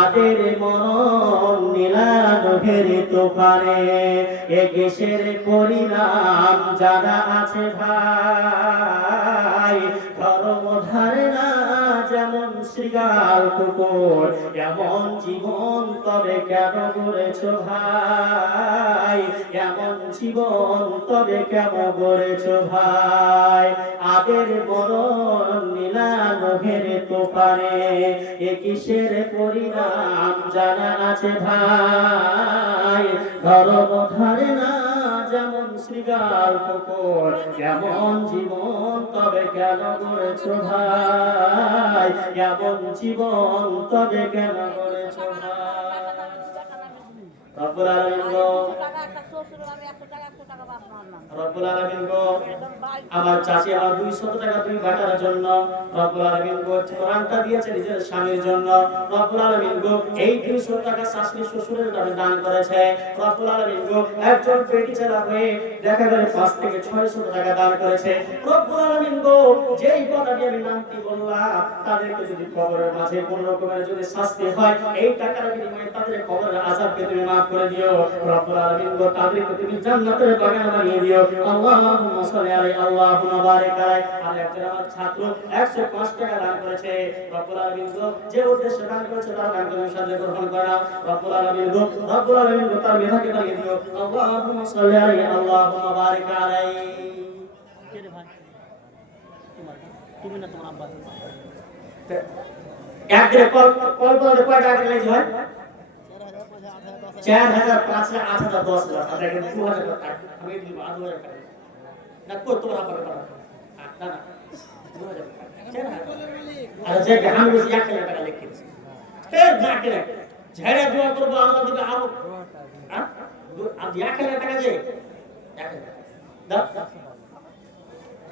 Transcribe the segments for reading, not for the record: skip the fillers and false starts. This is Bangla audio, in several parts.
আদের মরণ নীলানভের তোফানে এ কিসের পরিণাম জানা আছে ভাই ধর্ম ধারে না যেমন শৃগাল কুকুর এমন জীবন তবে কেন গড়েছ ভাই এমন জীবন তবে কেন গড়েছ ভাই আদের মরণ নীলানভের তোফানে এ কিসের পরিণাম জানা আছে ভাই ধর্ম ধারে না যেমন শৃগাল কুকুর এমন জীবন তবে কেন গড়েছ ভাই এমন জীবন তবে কেন গড়েছ ভাই রব্বুল আলামিন গো রব্বুল আলামিন গো আমার চাচি আমার 200 টাকা দুই বাটার জন্য রব্বুল আলামিন গো কোরআনটা দিয়েছে নিজের স্বামীর জন্য রব্বুল আলামিন গো এই 200 টাকা শাশুড়ি শ্বশুরের নামে দান করেছে রব্বুল আলামিন গো একজন পেটি চালা হয়ে দেখা গেল 5 থেকে 600 টাকা দান করেছে রব্বুল আলামিন গো যেই কথাটি আমি নামটি বললাম তাদেরকে যদি কবরের মাঝে কোনো রকমের যদি শাস্তি হয় এই টাকার বিনিময়ে তাদের কবরের আযাবকে তুমি maaf করে দিও রব্বুল আলামিন গো তাদেরকে তুমি জান্নাতের বাগান বানিয়ে দিও আল্লাহুম্মা সাল্লি আলাইহি আল্লাহুম্মা বারিক আলাইহি আর একজন আমার ছাত্র 105 টাকা দান করেছে রব্বুল আলামিন গো যে উদ্দেশ্যে দান করেছে তার দান তুমি সাথে গ্রহণ করো রব্বুল আলামিন গো তার মেধাকে বানিয়ে দিও আল্লাহুম্মা সাল্লি আলাইহি আল্লাহুম্মা বারিক আলাইহি কে রে ভাই তুমি না তোমার আব্বা এক দিনে কল বলতে কয় টাকা দিলে হয় 4000 5000 8000 10000 আপনাকে 2000 টাকা আমি দিব 2000 টাকা না কই তোমার আব্বা টাকা না না 2000 টাকা আর যে আমি 1000 টাকা লিখেছি ফের না করে ঝেড়ে দোয়া করব আল্লাহ দিবে আরো হ্যাঁ আজ 1000 টাকা যে 1000 দাও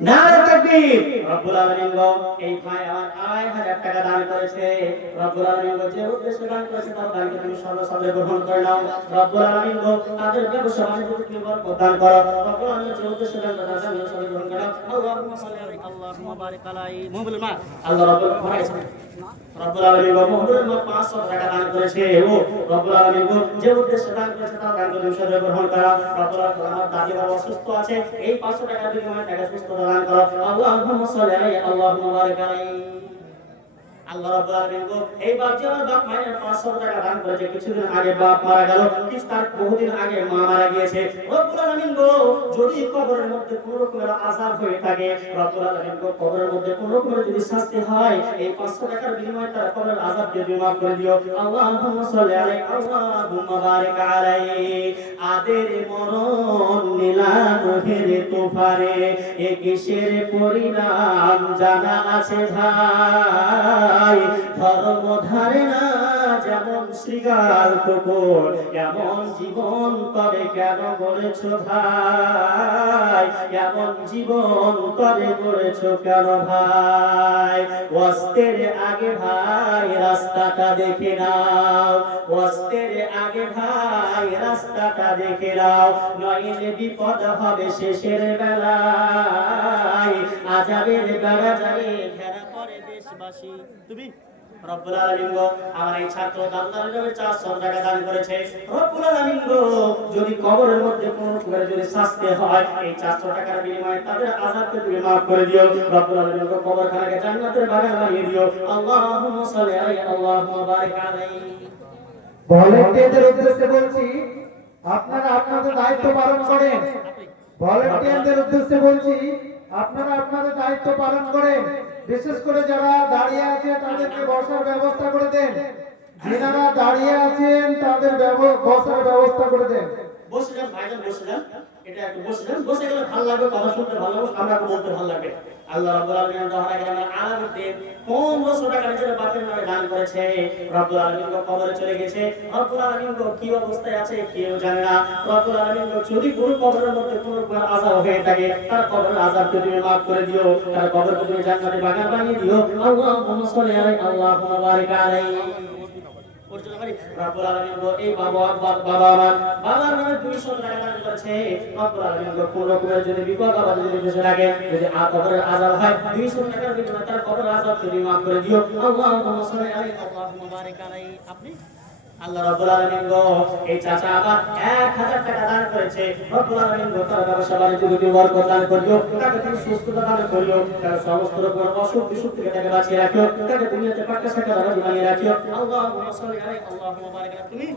নারে তাকবীর রব্বুল আলামিন গো এই ভাই আমার 2000 টাকা দান করেছে রব্বুল আলামিন গো যে উদ্দেশ্যে দান করেছে তার দানকে তুমি সর্বসাদরে গ্রহণ করে নাও রব্বুল আলামিন গো তাদের ব্যবসা বাণিজ্যে তুমি বরকত দান করো রব্বুল আলামিন যে উদ্দেশ্যে দান করেছে তার সর্বসাদরে গ্রহণ করো আল্লাহুম্মা সাল্লি আলাইহি আল্লাহুম্মা বারিক আলাইহি মুবল মা আল্লাহ রব্বুল রব্বুল আলামিন গো মুবল মা 500 টাকা দান করেছে ও রব্বুল আলামিন গো যে উদ্দেশ্যে দান করেছে তার দানকে তুমি সর্বসাদরে গ্রহণ করো রব্বুল আলামিন আমার দাদি বাবা অসুস্থ আছে এই 500 টাকা বিনিময়ে টাকা সুস্থ দান করো আল্লাহুম্মা সাল্লি আলাইহি আল্লাহুম্মা বারিক আলাইহি আল্লাহ রাব্বুল আলামিন গো এই বাপ যে আমার বাপ মায়ের 500 টাকা দান করেছে কিছুদিন আগে বাপ মারা গেল কিছু তার বহুদিন আগে মা মারা গিয়েছে রব্বুল আলামিন গো যদি কবরের মধ্যে কোনো রকমের আযাব হয়ে থাকে রব্বুল আলামিন গো কবরের মধ্যে কোনো রকমের যদি শাস্তি হয় এই 500 টাকার বিনিময়ে তার কবরের আযাবকে তুমি maaf করে দিও আল্লাহুম্মা সাল্লি আলাইহি আল্লাহুম্মা বারিক আলাইহি আদের মরণ নীলানভের তোফানে এ কিসের পরিণাম জানা আছে ভাই ধর্ম ধারে না যেমন শৃগাল কুকুর এমন জীবন তবে কেন গড়েছ ভাই এমন জীবন তবে গড়েছ কেন ভাই ওয়াস্তের আগে ভাই রাস্তাটা দেখে নাও ওয়াস্তের আগে ভাই রাস্তাটা দেখে নাও নইলে বিপদ হবে শেষের বেলায় আযাবের বেড়া যায় ঘেরা করে দেশবাসী তুমি রব্বুল আলামিন গো আমার এই ছাত্র আল্লাহর নামে 400 টাকা দান করেছে রব্বুল আলামিন গো যদি কবরের মধ্যে কোনো রকমের যদি শাস্তি হয় এই 400 টাকার বিনিময়ে তাদের আযাবকে তুমি maaf করে দিও রব্বুল আলামিন গো কবরখানাকে জান্নাতের বাগান বানিয়ে দিও আল্লাহুম্মা সাল্লি আলাইহি আল্লাহুম্মা বারিক আলাইহি ভলান্টিয়ারদের উদ্দেশ্যে বলছি আপনারা আপনাদের দায়িত্ব পালন করেন ভলান্টিয়ারদের উদ্দেশ্যে বলছি আপনারা আপনাদের দায়িত্ব পালন করেন বিশেষ করে যারা দাঁড়িয়ে আছে তাদেরকে বসার ব্যবস্থা করে দেন যারা দাঁড়িয়ে আছেন তাদের বসার ব্যবস্থা করে দেন বসে যান ভাইজান বসে যান এটা একটু বসে যান বসে গেলে ভালো লাগবে কথা শুনতে ভালো লাগবে আমরা বলতে ভালো লাগবে আল্লাহ রাব্বুল আলামিন দোহারা গ্রামের আলাউদ্দিন 1500 টাকা নিজের বাপের নামে দান করেছে রব্বুল আলামিন কবরে চলে গেছে রব্বুল আলামিন কি অবস্থায় আছে কেউ জানে না রব্বুল আলামিন যদি কোনো কবরের মধ্যে কোনো আযাব হয়ে থাকে তার কবরের আযাবকে তুমি maaf করে দিও তার কবরকে তুমি জান্নাতের বাগান বানিয়ে দিও আল্লাহুম্মা সাল্লি আলাইহি আল্লাহুম্মা বারিক আলাইহি ওর পরিচয় করি রব্বুল আলামিন গো এই বাবা আমার বাবার নামে 200 টাকা দান করেছে রব্বুল আলামিন গো কোন রকমের যদি বিপদ আবার যদি বেঁচে থাকে যদি কবরের আযাব হয় 200 টাকার বিনিময়ে তার কবরের আযাব তুমি মাফ করে দিও আল্লাহুম্মা সাল্লি আলাইহি আল্লাহুম্মা বারিক আলাইহি আপনি আল্লাহ রাব্বুল আলামিন গো এই চাচা আবার 1000 টাকা দান করেছে রব্বুল আলামিন গো তার ব্যবসা বাণিজ্যে যদি বরকত দান করিও তাকে তুমি সুস্থতা দান করিও তার সমস্ত রকম অসুখ বিসুখ থেকে তাকে বাঁচিয়ে রাখিও তাকে দুনিয়াতে পাক্কা সাকা রাজি বানিয়ে রাখিও আল্লাহুম্মা সাল্লি আলাইহি আল্লাহুম্মা বারিক আলাইহি তুমি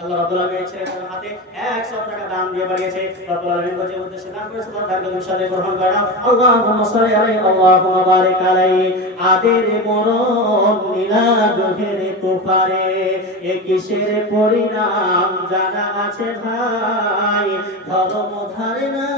আল্লাহ রাব্বুল আলামিন ছেলের হাতে 100 টাকা দান দিয়ে বাড়িয়েছে রব্বুল আলামিন যে উদ্দেশ্যে দান করেছে তার দানকে সাথে গ্রহণ করো আল্লাহুম্মা সাল্লি আলাইহি আল্লাহুম্মা বারিক আলাইহি আদের মরণ মিলাদ ঘেরে তোফারে এ কিসের পরিণাম জানা আছে ভাই ধর্ম ধারে না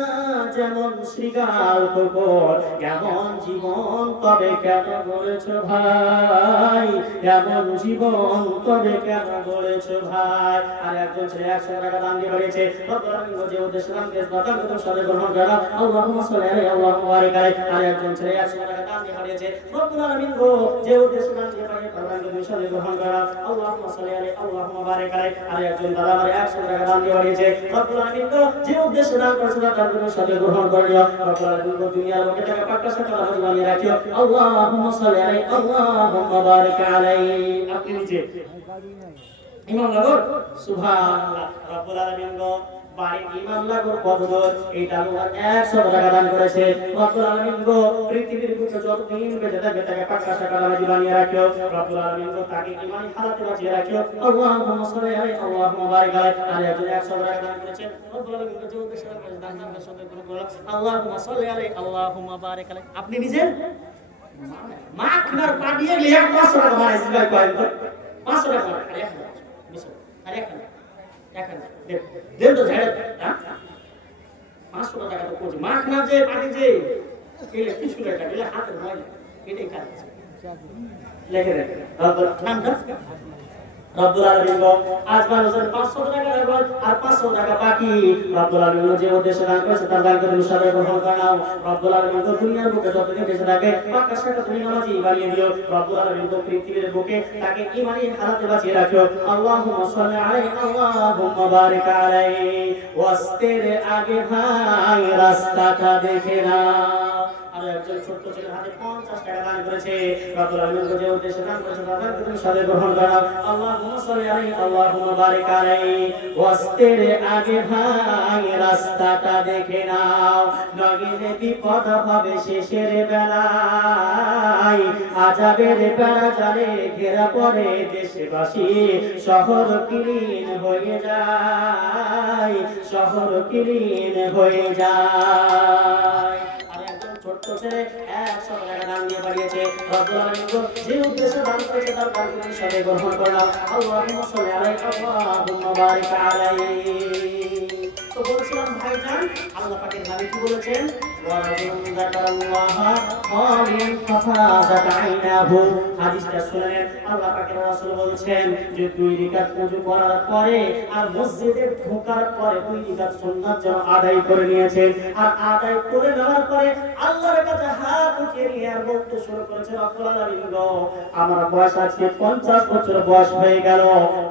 যেমন শ্রীগাল কুকুর কেমন জীবন তবে কেন বলেছো ভাই কেমন জীবন তবে কেন বলেছো ভাই আর একজন ছেলে 100 টাকা দান দিয়ে বাড়িয়েছে রব্বুল আলামিন যে উদ্দেশ্যে দান করেছে তার দানকে সাথে গ্রহণ করো আল্লাহুম্মা সাল্লি আলাইহি আল্লাহুম্মা বারিক আলাইহি আর একজন ছেলে 100 টাকা দান দিয়ে বাড়িয়েছে রব্বুল আলামিন যে উদ্দেশ্যে দান দিয়ে বাড়িয়েছে তার দানকে সাথে গ্রহণ করো আল্লাহুম্মা সাল্লি আলাইহি আল্লাহুম্মা বারিক আলাইহি আর একজন দাদা আমার 100 টাকা দান দিয়ে বাড়িয়েছে রব্বুল আলামিন যে উদ্দেশ্যে দান করেছে তার দানকে সাথে গ্রহণ করিও রব্বুল আলামিন দুনিয়ার লোকে তাকে পাক্কা সাকা রাজি বানিয়ে রাখিও আল্লাহুম্মা সাল্লি আলাইহি আল্লাহুম্মা বারিক আলাইহি আপনি নিচে ইমাম লাগর সুবহানাল্লাহ রব্বুল আলামিন গো বাড়ি ইমাম লাগর কদর এই দালুয়ার 100 টাকা দান করেছে রব্বুল আলামিন গো পৃথিবীর বুকে যতদিন বেঁচে থাকবে তাকে পাক্কা সাকা রাজি বানিয়ে রাখিও রব্বুল আলামিন গো তাকে ঈমানি হালাতে বাঁচিয়ে রাখিও আল্লাহুম্মা সাল্লি আলাইহি আল্লাহুম্মা বারিক আলাইহি আর একজন 100 টাকা দান করেছে রব্বুল আলামিন গো যে উদ্দেশ্যে দানের সাথে গ্রহণ করো আল্লাহুম্মা সাল্লি আলাইহি আল্লাহুম্মা বারিক আলাইহি আপনি নিজে মা কিনার পা দিয়ে 500 টাকা মারাইছি ভাই কয় 500 টাকা আরে আরে এখন দেন তো ঝাড়ে হ্যাঁ 500 টাকা তো কোচ মাখ না যে পাটি যে এলে কিছু টাকা দিলে হাতের ময়লা এটাই কাজ লেখে রে নামটা রব্বুল আলামিন আজ মানুষের 500 টাকা লাগবে আর 500 টাকা বাকি রব্বুল আলামিন যে উদ্দেশ্যে দান করেছে তার দানকে তুমি সবাই গ্রহণ করো রব্বুল আলামিন দুনিয়ার বুকে যতদিন বেঁচে থাকে পাক্কা সাকা তুমি নামাজি বানিয়ে দিও রব্বুল আলামিন পৃথিবীর বুকে তাকে ঈমানি হালাতে বাঁচিয়ে রাখো আল্লাহুম্মা সাল্লি আলাইহি আল্লাহুম্মা বারিক আলাইহি ওয়াস্তের আগে ভাই রাস্তাটা দেখে না আর একজন ছোট ছেলের হাতে 50 টাকা দান করেছে রব্বুল আলামিন যে উদ্দেশ্যে দান করেছে তার দানকে তুমি সবাই গ্রহণ করো আল্লাহুম্মা সাল্লি আলাইহি আল্লাহুম্মা বারিক আলাইহি ওয়াস্তের আগে ভাই রাস্তাটা দেখে নাও নগিনে বিপদ হবে শেষের বেলায় আযাবের বেড়া জালে ঘেরা পড়ে দেশবাসী শহর কিরিন হয়ে যায় শহর কিরিন হয়ে যায় ছোট্ট ছেলে 100 টাকা দান দিয়ে বাড়িয়েছে রব্বুল আলামিন যে উদ্দেশ্যে দান করেছে তার দানকে সবাই গ্রহণ করো আল্লাহুম্মা সাল্লি আলাইহি আল্লাহুম্মা বারিক আলাইহি তো বলছিলাম ভাইজান আল্লাহ পাকের নবী কি বলেছেন ওয়া রাজুলুন যাকারাল্লাহা খালিয়ান ফাফাযাত আইনাহু হাদিসটা শুনেন আল্লাহ পাকের রাসূল বলেছেন যে 2 রাকাত ওযু করার পরে আর মসজিদে ঢোকার পরে 2 রাকাত সুন্নাত যেন আদায় করে নিয়েছেন আর আদায় করে নেওয়ার পরে আল্লাহর কাছে হাত উঠিয়ে নিয়ে আর বলতে শুরু করেছে রব্বুল আলামিন আমার বয়স আজকে 50 বছর বয়স হয়ে গেল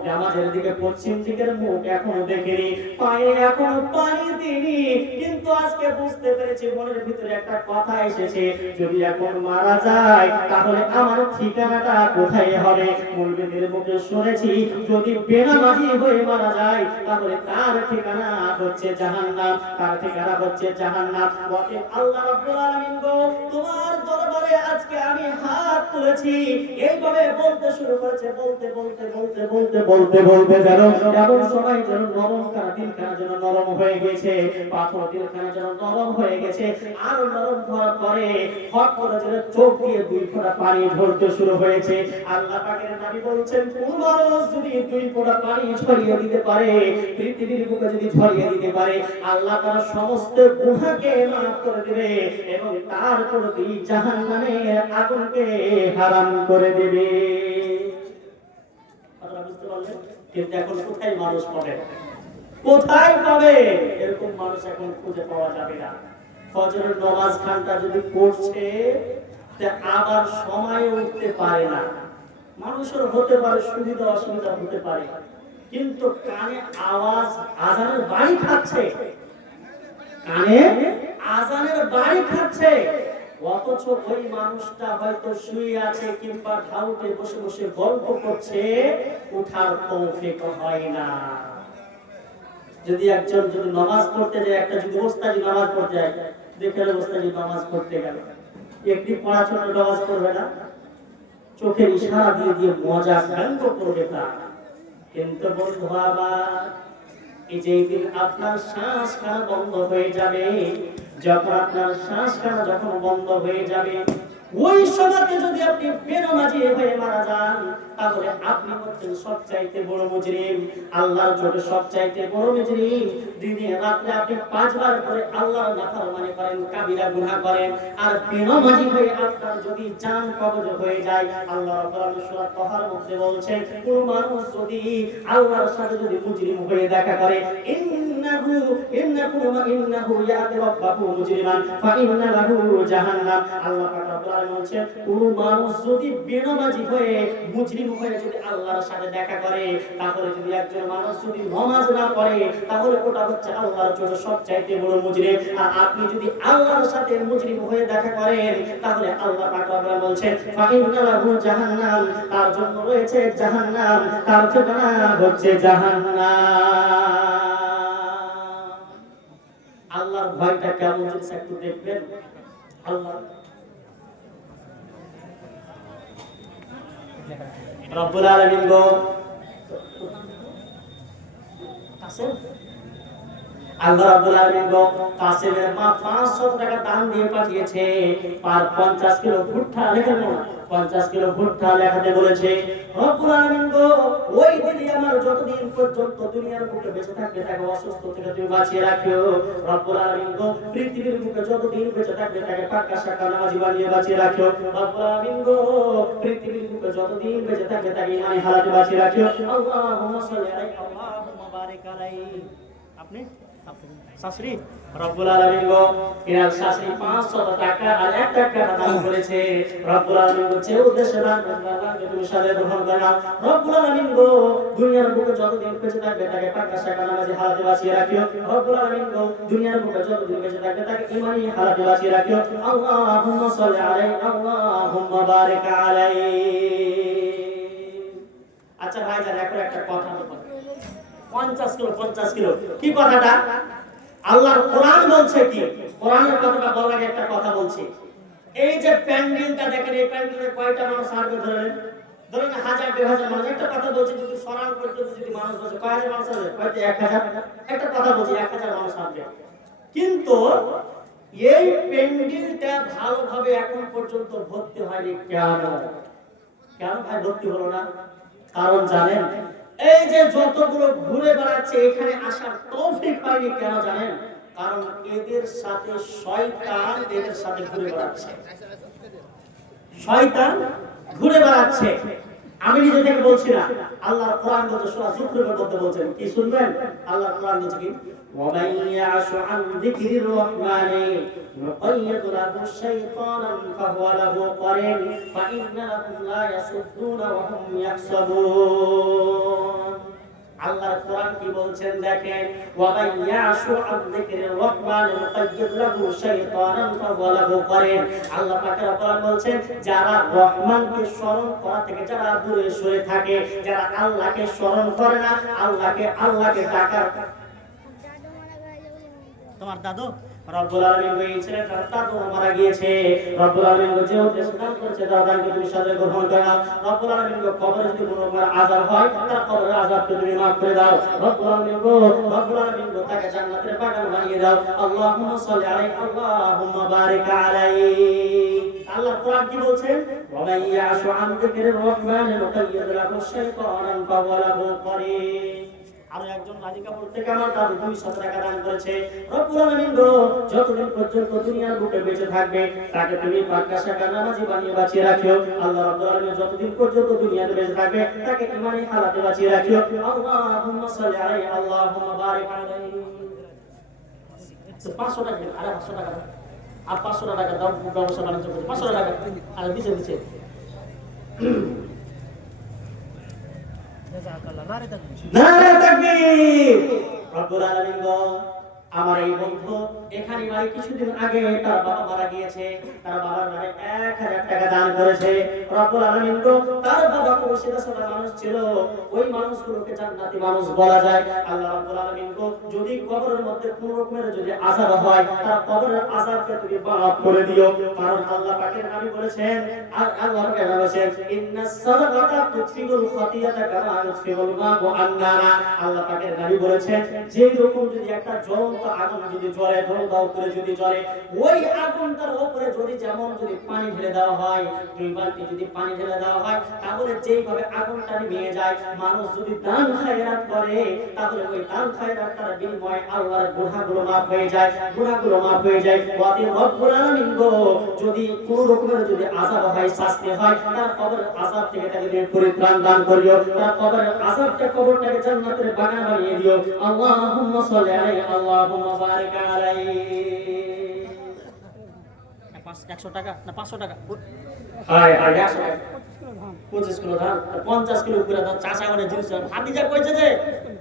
নামাজের দিকে পশ্চিম দিকের মুখ এখনো দেখিনি পায়ে এখনো পানি দিইনি কিন্তু আজকে বুঝতে পেরেছি মনের ভিতরে একটা কথা এসেছে যদি এখন মারা যায় তাহলে আমার ঠিকানাটা কোথায় হবে মুলবিদের মুখে শুনেছি যদি বেনামাজি হয়ে মারা যায় তাহলে তার ঠিকানা হচ্ছে জাহান্নাম তার ঠিকানা হচ্ছে জাহান্নাম অতএব আল্লাহ রাব্বুল আলামিন তোমার দরবারে আজকে আমি হাত তুলেছি এইভাবে বলতে শুরু করেছে বলতে যেন এমন সময় যেন নরম কানা দিলখানা যেন নরম হয়ে গেছে পাথর দিলখানা যেন নরম হয়ে গেছে আর নরম হওয়ার পরে হট করে যেন চোখ দিয়ে 2 ফোঁটা পানি ঝরতে শুরু হয়েছে আল্লাহ পাকের নবী বলছেন কোন মানুষ যদি 2 ফোঁটা পানি ছড়িয়ে দিতে পারে পৃথিবীর বুকে যদি ছড়িয়ে দিতে পারে আল্লাহ তার সমস্ত গুনাহকে maaf করে দিবে এবং তার প্রতি জাহান্নামের আগুনকে হারাম করে দেবে আপনারা বুঝতে পারলেন কিন্তু এখন কোথায় মানুষ পাবে কোথায় পাবে এরকম মানুষ এখন খুঁজে পাওয়া যাবে না ফজরের নামাজ খানটা যদি পড়ছে তে আবার সময় উঠতে পারে না মানুষের হতে পারে সুবিধা অসুবিধা হতে পারে, কিন্তু কানে আওয়াজ আজানের বাড়ি খাচ্ছে, কানে আজানের বাড়ি খাচ্ছে, অথচ ওই মানুষটা হয়তো শুয়ে আছে কিংবা ঢাউতে বসে বসে গল্প করছে, উঠার তৌফিক হয় না। যদি একজন যদি নামাজ পড়তে যায়, একটা যদি ওস্তাদি নামাজ পড়তে যায়, দেখে ওস্তাদি নামাজ পড়তে গেল, একটি পড়াশোনা নামাজ পড়বে না, চোখের ইশারা দিয়ে দিয়ে মজা ব্যঙ্গ করবে তা। কিন্তু বন্ধু আমার, এই যে দিন আপনার শ্বাস খানা বন্ধ হয়ে যাবে, যখন আপনার শ্বাস খানা যখন বন্ধ হয়ে যাবে, ওই সময়তে যদি আপনি বেনামাজি হয়ে মারা যান, তাহলে আপনি হচ্ছেন সবচাইতে বড় মুজরিম, আল্লাহর চোখে সবচাইতে বড় মুজরিম। দিনে রাতে আপনি 5 বার করে আল্লাহর নাফরমানি করেন, কাবিরা গুনাহ করেন, আর বেনামাজি হয়ে আপনার যদি জান কবজ হয়ে যায়, আল্লাহ রাব্বুল আলামিন সূরা তাহার মধ্যে বলছেন, কোন মানুষ যদি আল্লাহর সাথে যদি মুজরিম হয়ে দেখা করে, ইন্নাহু ইয়াতি রাব্বাহু মুজরিমান ফা ইন্না লাহু জাহান্নাম। আল্লাহ পাক রব্বুল আলামিন বলছেন, কোন মানুষ যদি বেনামাজি হয়ে মুজরিম হয়ে যদি আল্লাহর সাথে দেখা করে, তাহলে যদি একজন মানুষ যদি নামাজ না পড়ে, তাহলে ওটা হচ্ছে আল্লাহর জন্য সবচাইতে বড় মুজরিম। আর আপনি যদি আল্লাহর সাথে মুজরিম হয়ে দেখা করেন, তাহলে আল্লাহ পাক রব্বুল আলামিন বলছেন, ফা ইন্না লাহু জাহান্নাম, তার জন্য রয়েছে জাহান্নাম, তার ঠিকানা হচ্ছে জাহান্নাম। আল্লাহর ভয়টা কেমন জিনিস একটু দেখবেন। আল্লাহ রব্বুল আলামিন গো কাসেম, আল্লাহ রাব্বুল আলামিন গো কাসেমের মা 500 টাকা দান দিয়ে পাঠিয়েছে, আর 50 কিলো ভুট্টা লেখানো, 50 কিলো ভুট্টা লেখাতে বলেছে। রব্বুল আলামিন গো ওই দিদি আমার যতদিন পর্যন্ত দুনিয়ার বুকে বেঁচে থাকবে, তাকে অসুস্থ থেকে তুমি বাঁচিয়ে রাখিও। রব্বুল আলামিন গো পৃথিবীর বুকে যতদিন বেঁচে থাকবে, তাকে পাক্কা শাকা নামাজি বানিয়ে বাঁচিয়ে রাখিও। রব্বুল আলামিন গো পৃথিবীর বুকে যতদিন বেঁচে থাকবে, তাকে ইমানি হালাতে বাঁচিয়ে রাখিও। আল্লাহুম্মা সাল্লি আলাইহি আল্লাহুম্মা বারিক আলাইহি। আপনি শাশুড়ি রব্বুল আলামিন গো এর শাশুড়ি 500 টাকা আর 1 টাকা দান করেছে। রব্বুল আলামিন গো যে উদ্দেশ্যে দান করলেন, তুমি সাথে গ্রহণ করো। রব্বুল আলামিন গো দুনিয়ার বুকে যতদিন বেঁচে থাকবে, তাকে পাক্কা শাকা নামাজি হালাতে বাঁচিয়ে রাখিও। রব্বুল আলামিন গো দুনিয়ার বুকে যতদিন বেঁচে থাকবে, তাকে ঈমানি হালাতে বাঁচিয়ে রাখিও। আল্লাহুম্মা সাল্লি আলাইহি আল্লাহুম্মা বারিক আলাইহি। আচ্ছা ভাইজান, এখন একটা কথা বলবো, 50 কিলো কি কথাটা? আল্লাহর কোরআন বলছে কি? কোরআনের কথাটা বলার আগে একটা কথা বলছি। এই যে প্যান্ডেলটা দেখেন, এই প্যান্ডেলে কয়টা মানুষ আসবে ধরেন, ধরেন 1000 2000 মানুষ। একটা কথা বলছি, যদি সরান পর্যন্ত যদি মানুষ বসে, কয় হাজার মানুষ আসবে? হয়তো 1000। একটা কথা বলছি, 1000 মানুষ আসবে। কিন্তু এই প্যান্ডেলটা ভালোভাবে এখন পর্যন্ত ভর্তি হয়নি কেন? কেন ভাই ভর্তি হলো না? কারণ জানেন, এই যে যতগুলো ঘুরে বেড়াচ্ছে, এখানে আসার তৌফিক পায়নি কেন জানেন? কারণ এদের সাথে শয়তান এদের সাথে ঘুরে বেড়াচ্ছে, শয়তান ঘুরে বেড়াচ্ছে। আমি নিজে থেকে বলছি না, আল্লাহর কোরআন বলছে, সূরা যুখরুফের মধ্যে বলছেন কি শুনবেন? আল্লাহর কোরআন বলছে কি, ওয়া মান ইয়াশু আন যিকরির রহমানি নুকাইয়িদ লাহু শাইতানান ফাহুয়া লাহু কারিন ফা ইন্নাহুম লা ইয়াসুদ্দুনা ওয়া হুম ইয়াহসাবুন। আল্লাহর কোরআন কি বলছেন দেখেন, ওয়া মান ইয়াশু আন যিকরির রহমানি নুকাইয়িদ লাহু শাইতানান ফাহুয়া লাহু কারিন। আল্লাহ পাক কোরআন বলছেন, যারা রহমানকে স্মরণ করা থেকে যারা দূরে সরে থাকে, যারা আল্লাহকে স্মরণ করে না, আল্লাহকে ডাকার। তোমার দাদু রব্বুল আলামিন বলেছিলেন, তার দাদু মারা গিয়েছে। রব্বুল আলামিন যে উদ্দেশ্য দান করেছে, দাদাকে তুমি সাথে গ্রহণ করে নাও। রব্বুল আলামিন কবরে যদি কোনো আযাব হয়, তার কবরের আযাবকে তুমি মাফ করে দাও। রব্বুল আলামিন তাকে জান্নাতের বাগান বানিয়ে দাও। আল্লাহুম্মা সাল্লি আলাইহি আল্লাহুম্মা বারিক আলাইহি। আল্লাহ কোরআন কি বলছেন? ওয়া মান ইয়াশু আন যিকরির রহমানি নুকাইয়িদ লাহু শাইতানান ফাহুয়া লাহু কারিন। আর একজন রাজিকা বলতে আমার দাদু 200 টাকা দান করেছে। রব্বুল আলামিন গো যতদিন পর্যন্ত দুনিয়ার বুকে বেঁচে থাকবে, তাকে তুমি পাক্কা শাকা নামাজি বানিয়ে বাঁচিয়ে রাখিও। আল্লাহ রাব্বুল আলামিন যতদিন পর্যন্ত দুনিয়াতে বেঁচে থাকবে, তাকে ইমানি হালাতে বাঁচিয়ে রাখিও। আল্লাহুম্মা সাল্লি আলাইহি আল্লাহুম্মা বারিক আলাইহি। 500 টাকা আর 500 টাকা আর 500 টাকা দাও, ব্যবসা বাণিজ্য করতে 500 টাকা আর দিছে। নারে তাকবীর। রব্বুল আলামিন গো, আমার এই বন্ধু এখানে বাড়ি কিছুদিন আগে তার বাবা মারা গিয়েছে, তার বাবার নামে 1000 টাকা দান করেছে। রব্বুল আলামিন গো, তার বাবা খুব সিধা মানুষ ছিল, ওই মানুষগুলোকে জান্নাতি মানুষ বলা যায়। আল্লাহ রাব্বুল আলামিন গো, যদি কবরের মধ্যে কোনো রকমের যদি আযাব হয়, তার কবরের আযাবকে তুমি মাফ করে দিও, কারণ আল্লাহ পাকের নবী বলেছেন, আর আল্লাহ পাকের নবী বলেছেন, ইন্নাস সাদাকাতা তুতফিউল খাতিয়াতা কামা ইউতফিউল মা'উ আন-নারা। আল্লাহ পাকের নবী বলেছেন, যে রকম যদি একটা জ্বলন্ত আগুন যদি জ্বলে, দাও করে যদি জ্বলে, ওই আগুনটার উপরে যদি যেমন যদি পানি ঢেলে দেওয়া হয়, 2 বালতি যদি পানি ঢেলে দেওয়া হয়, তাহলে যেইভাবে আগুনটা নিভে যায়, মানুষ যদি দান খায়রাত করে, তাহলে ওই দান খায়রাতটার বিনিময়ে আল্লাহর গুনাহগুলো মাফ হয়ে যায়, গুনাহগুলো মাফ হয়ে যায়। ওয়াতি রব্বুল আলামিন গো, যদি কোন রকমের যদি আযাব হয়, শাস্তি হয়, তার কবরের আযাব থেকে তাকে তুমি পরিত্রাণ দান করিও, তার কবরের আযাবটা কবরটাকে জান্নাতের বাগান বানিয়ে দিও। আল্লাহুম্মা সাল্লি আলাইহি, আল্লাহুম্মা বারিক আলাইহি। 100 টাকা না 500 টাকা? আয় আয় 100 টাকা, 25 কিলো ধান, 50 কিলো উপরে ধান, চাষা মানে জিনিস হাতি যা কইছে যে,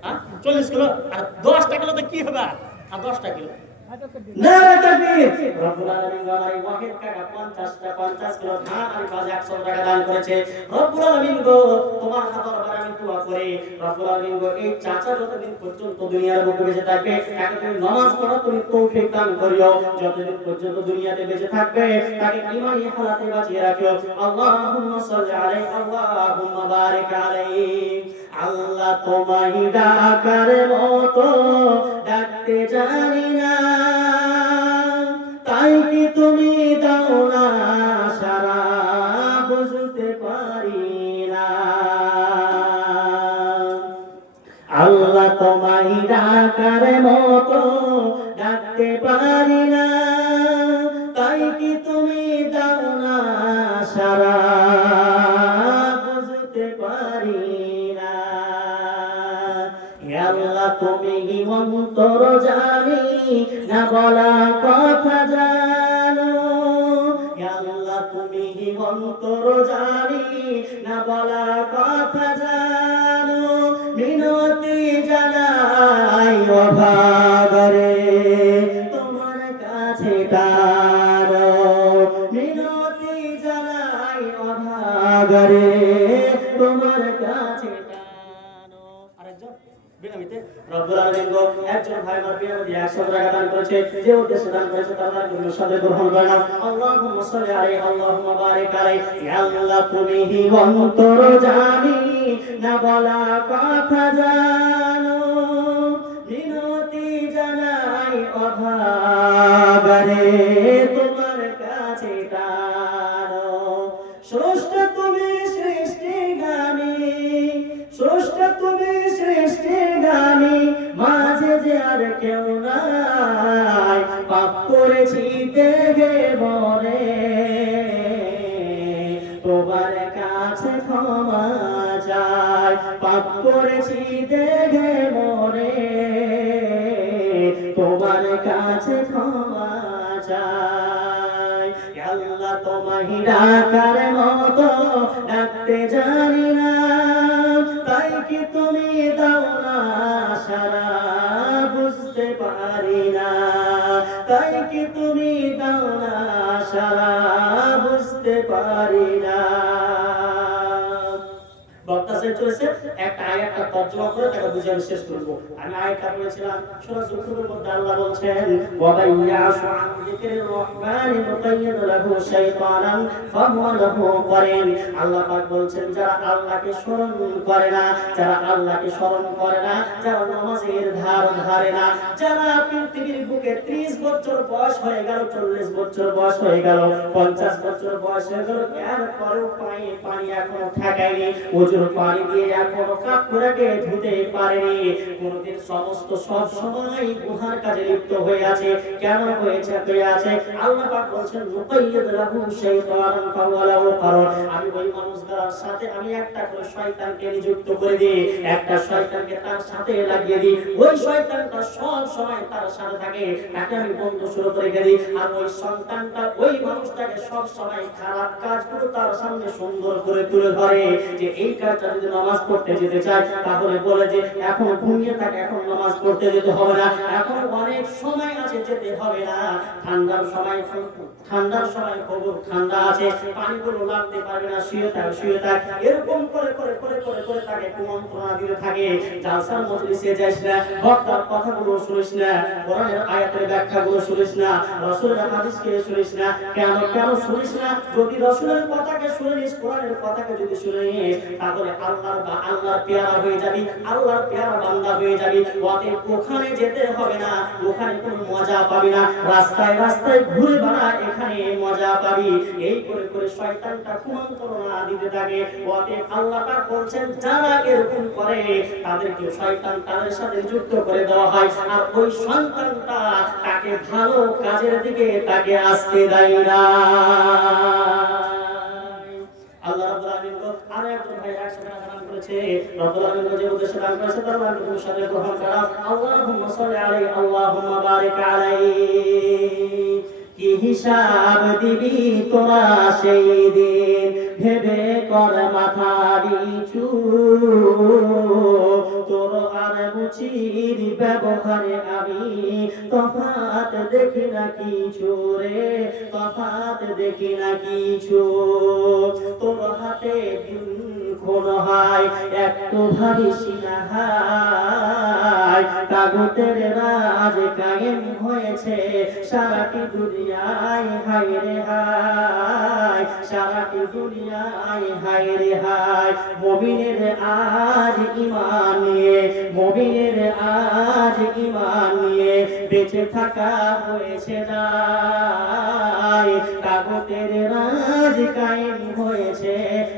হ্যাঁ 40 কিলো আর 10 টাকা কিলো তো কি হবে? আর 10 টাকা কিলো। নারে তাকবীর। রব্বুল আলামিন আমার এই ওয়াহিদ কাকা 50 কিলো ধান আর বাজে 100 টাকা দান করেছে। রব্বুল আলামিন গো, তোমার দরবারে আমি দোয়া করি, রব্বুল আলামিন গো, এই চাচা যতদিন পর্যন্ত দুনিয়ার বুকে বেঁচে থাকবে, তাকে তুমি নামাজ পড়া তুমি তৌফিক দান করিও, যতদিন পর্যন্ত দুনিয়াতে বেঁচে থাকবে তাকে ঈমানি হালাতে বাঁচিয়ে রাখিও। আল্লাহুম্মা সাল্লি আলাইহি, আল্লাহুম্মা বারিক আলাইহি। আল্লাহ তোমায় ডাকার মতো ডাকতে জানি না, তাই কি তুমি দাও না সারা, বুঝতে পারি না। আল্লাহ তোমায় ডাকার মতো ডাকতে পারি না, তাই কি তুমি দাও না সারা, বুঝতে পারি না। হে আল্লাহ তুমি অন্তর জানি, না বলা কথা জানো, হে আল্লাহ তুমি অন্তর জানি, না বলা কথা জানো, মিনতি জানাই অভাগরে তোমার কাছে কারো, মিনতি জানাই অভাগরে তোমার কাছে কারো। আরেকজন বিনামিতে রব্বুল আলামিন গো, একজন ভাই আমার বিনামিতে 100 টাকা দান করেছে, যে উদ্দেশ্যে দান করেছে তার জন্য সাথে গ্রহণ করে নাও। আল্লাহুম্মা সাল্লি আলাইহি, আল্লাহুম্মা বারিক আলাইহি। ইয়া আল্লাহ তুমি অন্তর জানি, না বলা কথা জানো, মিনতি জানাই অভাগরে তোমার কাছে কারো। স্রষ্টা তুমি সৃষ্টিগামী, স্রষ্টা তুমি সৃষ্টিগামী, মাঝে যে আর কেউ নাই, পাপ করেছি দেহে মনে, তোমার কাছে ক্ষমা চাই, পাপ করেছি দেহে মনে, তোমার কাছে ক্ষমা চাই। আল্লাহ তোমায় ডাকার মতো ডাকতে জানি না, তাই কি তুমি দাও না সারা, বুঝতে পারি না, তাই কি তুমি দাও না সারা, বুঝতে পারি না। বক্তা সাহেব চলেছে, একটা আয়াতটা তর্জমা করে তাকে বুঝিয়ে আমি শেষ করব। আমি আয়াতটা পড়েছিলাম, সূরা যুখরুফের মধ্যে আল্লাহ বলছেন, ওয়া বাইয়াশু আন যিকরির রহমানি মুকাইয়াদ লাহু শাইতানান ফাহুয়া লাহু কারিন। আল্লাহ পাক বলছেন, যারা আল্লাহকে স্মরণ করে না, যারা আল্লাহকে স্মরণ করে না, যারা নামাজের ধার ধারে না, যারা পৃথিবীর বুকে 30 বছর বয়স হয়ে গেল, 40 বছর বয়স হয়ে গেল, 50 বছর বয়স হয়ে গেল, এরপরেও পানি এখনো ঠেকায়নি, পানি দিয়ে এখনো কাপ করে ধুতে পারেনি, কোনদিন সমস্ত সব সময় গুনার কাজে লিপ্ত হয়ে আছে। কেন হয়েছে আছে? আল্লাহ পাক বলছেন, মুকাইয়াদ লাহু শাইতানান ফাওয়ালাহু কারণ, আমি ওই মানুষগুলোর সাথে আমি একটা করে শয়তানকে নিযুক্ত করে দিই, একটা শয়তানকে তার সাথে লাগিয়ে দিই, ওই শয়তানটা সব সময় তার সাথে থাকে, তাকে আমি বন্ধু শুরু করে দিই, আর ওই সন্তানটা ওই মানুষটাকে সব সময় খারাপ কাজগুলো তার সামনে সুন্দর করে তুলে ধরে, যে এই কাজটা যদি নামাজ পড়তে যেতে চায় তাহলে বলে যে এখন ঘুমিয়ে থাকে, এখন নামাজ পড়তে যেতে হবে না, এখন অনেক সময় আছে, যেতে হবে না। ঠান্ডার সময় খুব ঠান্ডা আছে, পানিগুলো লাগতে পারবে না, শুয়ে থাক। এরকম করে তাকে কুমন্ত্রণা দিতে থাকে। জালসার মজলিসে যাইস না, বক্তার কথাগুলো শুনিস না, কোরআনের আয়াতের ব্যাখ্যাগুলো শুনিস না, রাসূলের হাদিসকে শুনিস না। কেন শুনিস না? যদি রাসূলের কথাকে শুনিস, কোরআনের কথাকে যদি শুনিস, তাহলে আল্লাহর পেয়ারা হয়ে যাবি, আল্লাহর পেয়ারা বান্দা হয়ে যাবি। অতএব ওখানে যেতে হবে না, ওখানে কোনো মজা পাবি না, রাস্তায় ঘুরে বেড়া, এখানে মজা পাবি। এই করে শয়তানটা কুমন্ত্রণা দিতে থাকে। অতএব আল্লাহ পাক বলছেন যারা এরকম করে তাদেরকে শয়তান তাদের সাথে যুক্ত করে দেওয়া হয়, আর ওই সন্তানটা তাকে ভালো কাজের দিকে তাকে আসতে দেয় না। আল্লাহ রাব্বুল আলামিন আর একজন ভাই 100 টাকা দান করেছে। রব্বুল আলামিন যে উদ্দেশ্যে দান করেছে তার নাম তুমি সাথে গ্রহণ করো। আল্লাহুম্মা সাল্লি আলাইহি, আল্লাহুম্মা বারিক আলাইহি। কি হিসাব দিবি তোরা সেই দিন, ভেবে কর মাথা নিচু। তোর আর মুচির ব্যবহারে আমি তফাৎ দেখি না কিছু রে, তফাৎ দেখি না কিছু। তোর হাতে দিনক্ষণ হয় একটু ভারী সিনাহায়, তাগুতের রাজ কায়েম হয়েছে সারাটি দুনিয়ায়, হায় রে হায়, সারাটি দুনিয়ায়, হায় রে হায়। মুমিনের আজ ঈমান নিয়ে, মুমিনের আজ ঈমান নিয়ে বেঁচে থাকা হয়েছে দায়, তাগুতের রাজ কায়েম হয়েছে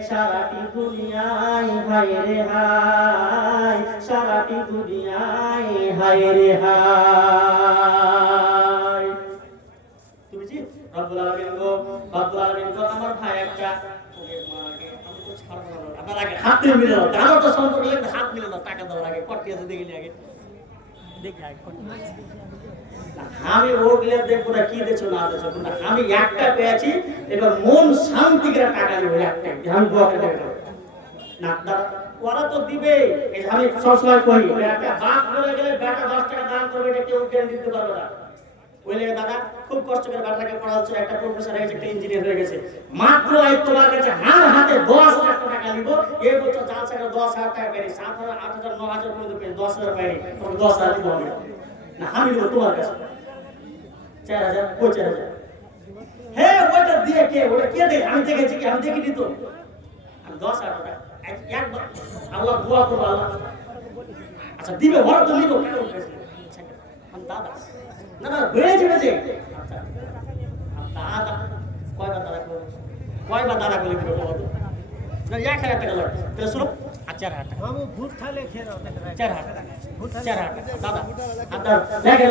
সারাটি দুনিয়ায়, হায় রে হায়, সারাটি দুনিয়ায়, হায় রে হায়। তুমি জি রব্বুল আলামিন আমার ভাই একটা আমি তো ছাড়বো না, আপনার আগে হাত মিলে দাও, দাও তো সম্পর্ক লাগবে, হাত মিলে দাও, টাকা দেওয়ার আগে কটি আছে দেখি আগে দেখি আগে আমি ওগুলো দেখবো না কি দেছো না দেছো, কিন্তু আমি একটা পেয়েছি, এবার মন শান্তি করে টাকা দিব একটা, আমি দোয়া করে দেব না। ওরা তো দিবে, আমি সবসময় কই একটা বাপ বলে গেলে বেটা 10 টাকা দান করবে, এটা কেউ কেন দিতে পারবে না। ওই লেগে দাদা খুব কষ্ট করে বাটাকে পড়াচ্ছে, একটা প্রফেসর হয়েছে, একটা ইঞ্জিনিয়ার হয়ে গেছে, মাত্র এই তোমার কাছে হাতে 10 লাখ টাকা দিব। এই বছর জালসা করে 10,000 টাকা পেয়ে 7,000 8,000 9,000 পর্যন্ত পেয়ে 10,000 পাইনি, তখন 10,000 দিব আমি না, আমি দিব তোমার কাছে 4,000 ওই 4,000। হ্যাঁ ওটা দিয়ে কে, ওটা কে দেয়? আমি দেখেছি কি, আমি দেখিনি তো। আমি 10,000 টাকা একবার আল্লাহ দোয়া করবো, আল্লাহ আচ্ছা দিবে, ওরা তো নিব কেন আমি দাদা না না হয়েছে হয়েছে। আচ্ছা দাদা কয়বার দাদা করে দিবে বলো না, 1,000 টাকা লাগবে তাহলে শুনো। আর 4,000 টাকা বাবু ভূত খালে খেয়ে দাও, 4,000 টাকা 4,000 টাকা দাদা আপনার লাগে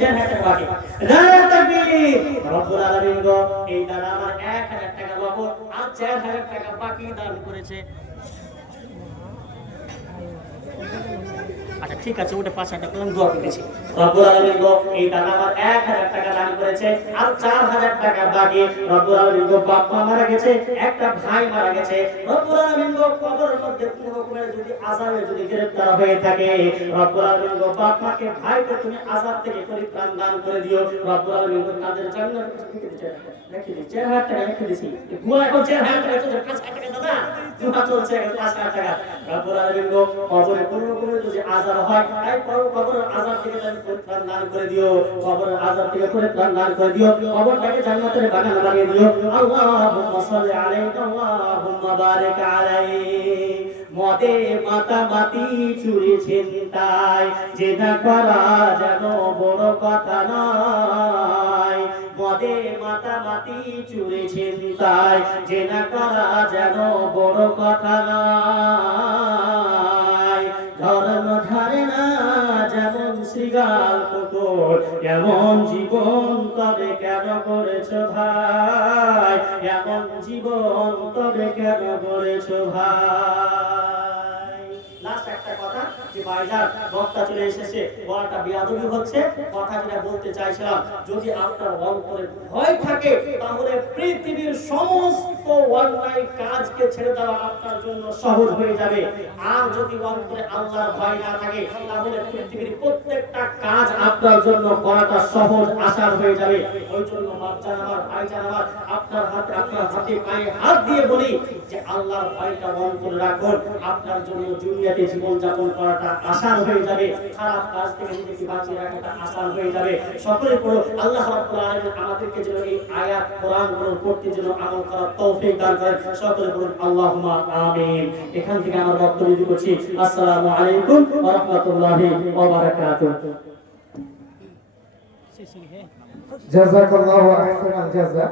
4,000 টাকা বাকি। নারে তাকবীর, রব্বুল আলামিন গো এই দাদা আমার 1,000 টাকা বাবু আর 4,000 টাকা বাকি দান করেছে। আচ্ছা ঠিক আছে, ওটা 5,000 টাকা আমি দোয়া করেছি। রব্বুল আলামিন গো এই দাদা আমার 1,000 টাকা দান করেছে আর 4,000 টাকা বাকি। রব্বুল আলামিন গো বাপ মা মারা গেছে, একটা ভাই মারা গেছে। রব্বুল আলামিন গো কবরের মধ্যে কোন রকমের যদি আযাবে যদি গ্রেফতার হয়ে থাকে, রব্বুল আলামিন গো বাপ মাকে ভাইকে তুমি আযাব থেকে পরিত্রাণ দান করে দিও। রব্বুল আলামিন গো তাদের জান্নাত রেখে দিয়েছে, 4,000 টাকা রেখে দিয়েছি। বুয়া এখন 4,000 টাকা চলছে, 5,000 টাকা দাদা দুটা চলছে, 5,000 টাকা। রব্বুল আলামিন গো কবরে কোন রকমের যদি আযাব হয়, তাই কবরের আযাব থেকে তুমি পরিত্রাণ দান করে দিও, কবরের আযাব থেকে পরিত্রাণ দান করে দিও, কবরটাকে জান্নাতের বাগান বানিয়ে দিও। আল্লাহুম্মা সাল্লি আলাইহি, আল্লাহুম্মা বারিক আলাইহি। মদে মাতামাতি চুরি ছিনতাই যেটা করা যেন বড় কথা নয়, মদে মাতামাতি চুরি ছিনতাই যেটা করা যেন বড় কথা নয়। ধর্ম ধারে না যেমন শ্রীগাল কুকুর, এমন জীবন তবে কেন করেছ ভাই, এমন জীবন তবে কেন করেছ ভাই। লাস্ট একটা কথা যে ভাইজান বক্তা চলে এসেছে, বলাটা বেয়াদবি হচ্ছে, কথা যেটা বলতে চাইছিলাম, যদি আপনার অন্তরে ভয় থাকে তাহলে পৃথিবীর সমস্ত সমস্ত অন্যায় কাজকে ছেড়ে দেওয়া আপনার জন্য সহজ হয়ে যাবে। আর যদি অন্তরে আল্লাহর ভয় না থাকে তাহলে পৃথিবীর প্রত্যেকটা কাজ আপনার জন্য করাটা সহজ আসান হয়ে যাবে। ওই জন্য বাচ্চারা আমার, ভাইজান আমার, আপনার হাতে পায়ে হাত দিয়ে বলি যে আল্লাহর ভয়টা অন্তরে রাখুন, আপনার জন্য দুনিয়াতে জীবন যাপন করাটা আসান হয়ে যাবে, খারাপ কাজ থেকে নিজেকে বাঁচিয়ে রাখাটা আসান হয়ে যাবে। সকলে পড়ো, আল্লাহ রাব্বুল আলামিন আমাদেরকে যেন এই আয়াত কোরআনগুলো পড়তে যেন আমল করার তৌফিক দান করেন। সকলে পড়ুন আল্লাহুম্মা আমিন। এখান থেকে আমার বক্তব্য শুরু করছি। আসসালামু আলাইকুম ওয়া রাহমাতুল্লাহি ওয়া বারাকাতুহু। জাযাকাল্লাহু আহসানাল জাযা।